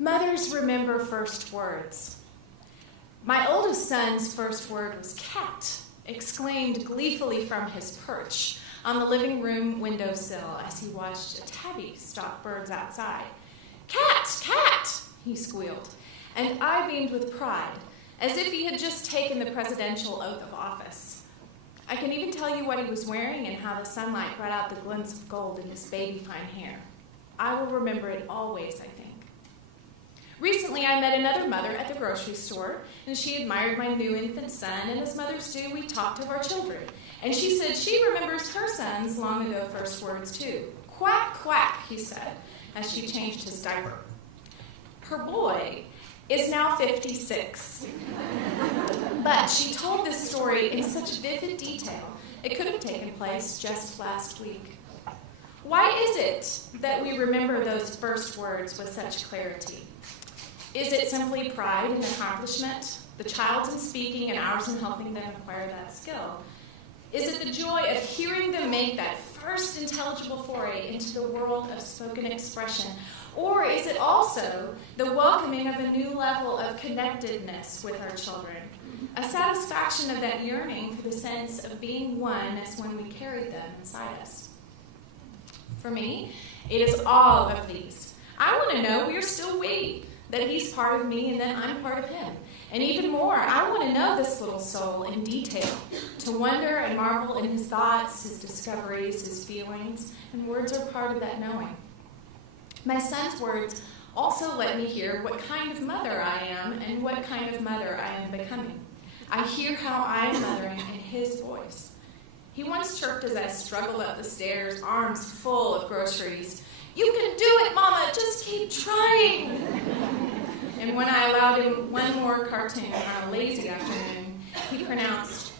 Mothers remember first words. My oldest son's first word was cat, exclaimed gleefully from his perch on the living room windowsill as he watched a tabby stalk birds outside. Cat, cat, he squealed, and I beamed with pride, as if he had just taken the presidential oath of office. I can even tell you what he was wearing and how the sunlight brought out the glints of gold in his baby fine hair. I will remember it always, I think. Recently, I met another mother at the grocery store, and she admired my new infant son, and as mothers do, we talked of our children. And she said she remembers her son's long ago first words, too. Quack, quack, he said, as she changed his diaper. Her boy is now 56. But she told this story in such vivid detail, it could have taken place just last week. Why is it that we remember those first words with such clarity? Is it simply pride and accomplishment, the child's in speaking and ours in helping them acquire that skill? Is it the joy of hearing them make that first intelligible foray into the world of spoken expression? Or is it also the welcoming of a new level of connectedness with our children? A satisfaction of that yearning for the sense of being one as when we carried them inside us? For me, it is all of these. I want to know we're still we, that he's part of me and that I'm part of him. And even more, I want to know this little soul in detail, to wonder and marvel in his thoughts, his discoveries, his feelings, and words are part of that knowing. My son's words also let me hear what kind of mother I am and what kind of mother I am becoming. I hear how I am mothering in his voice. He once chirped as I struggled up the stairs, arms full of groceries. "You can do it, Mama, just keep trying." And when I allowed him one more cartoon on a lazy afternoon, he pronounced,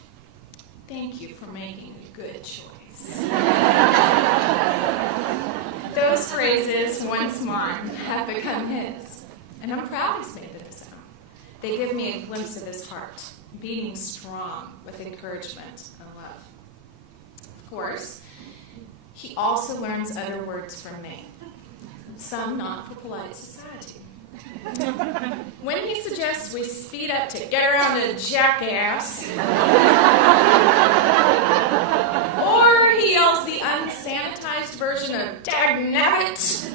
"Thank you for making a good choice." Those phrases, once mine, have become his. And I'm proud he's made them his own. They give me a glimpse of his heart, beating strong with encouragement and love. Of course, he also learns other words from me, some not for polite society. When he suggests we speed up to get around to jackass, or he yells the unsanitized version of dagnabbit,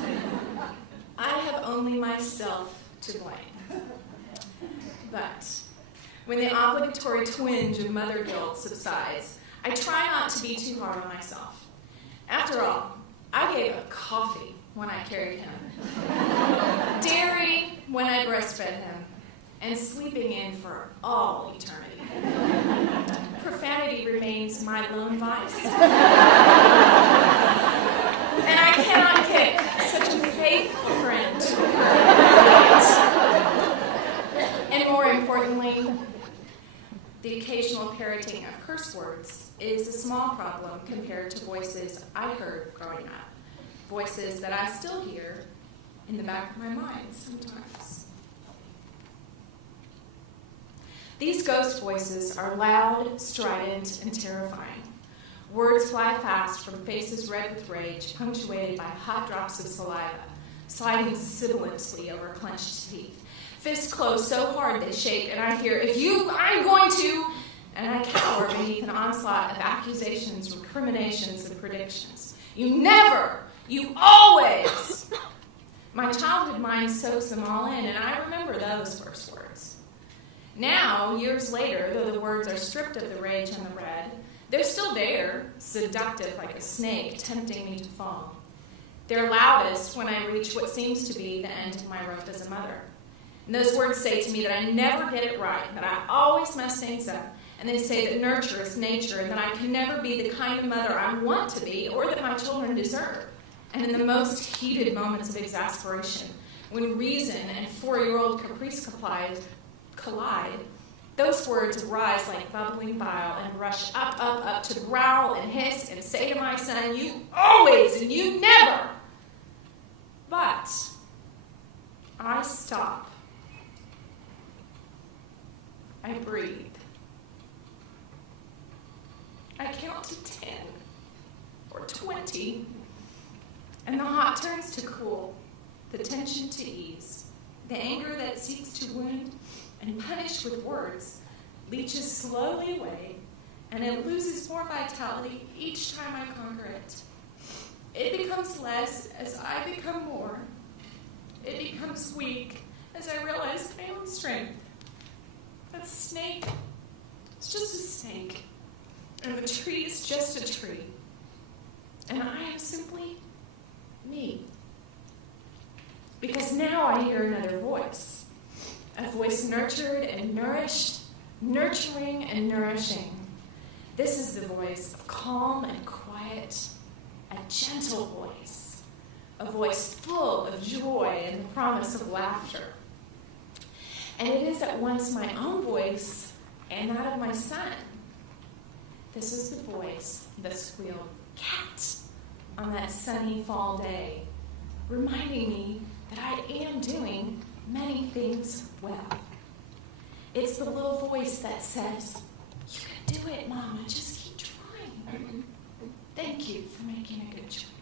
I have only myself to blame. But when the obligatory twinge of mother guilt subsides, I try not to be too hard on myself. After all, I gave up coffee when I carried him, dairy when I breastfed him, and sleeping in for all eternity. Profanity remains my lone vice. And I cannot kick such a faithful friend. And more importantly, the occasional parroting of curse words is a small problem compared to voices I heard growing up. Voices that I still hear in the back of my mind sometimes. These ghost voices are loud, strident, and terrifying. Words fly fast from faces red with rage, punctuated by hot drops of saliva, sliding sibilantly over clenched teeth. Fists close so hard they shake, and I hear, "If you, I'm going to," and I cower beneath an onslaught of accusations, recriminations, and predictions. "You never! You always!" My childhood mind soaks them all in, and I remember those first words. Now, years later, though the words are stripped of the rage and the red, they're still there, seductive like a snake, tempting me to fall. They're loudest when I reach what seems to be the end of my rope as a mother. And those words say to me that I never get it right, that I always mess things up, and they say that nurture is nature, and that I can never be the kind of mother I want to be or that my children deserve. And in the most heated moments of exasperation, when reason and 4-year-old caprice collide, those words rise like bubbling bile and rush up to growl and hiss and say to my son, "You always and you never." But I stop. I breathe. I count to 10 or 20, and the hot turns to cool, the tension to ease, The anger that seeks to wound and punish with words leaches slowly away, and it loses more vitality each time I conquer it. It becomes less as I become more. It becomes weak as I realize my own strength. That snake is just a snake, and the tree is just a tree. And I am simply me. Because now I hear another voice, a voice nurtured and nourished, nurturing and nourishing. This is the voice of calm and quiet, a gentle voice, a voice full of joy and the promise of laughter. And it is at once my own voice and that of my son. This is the voice that squealed cat on that sunny fall day, reminding me that I am doing many things well. It's the little voice that says, "You can do it, Mama, just keep trying. Thank you for making a good choice."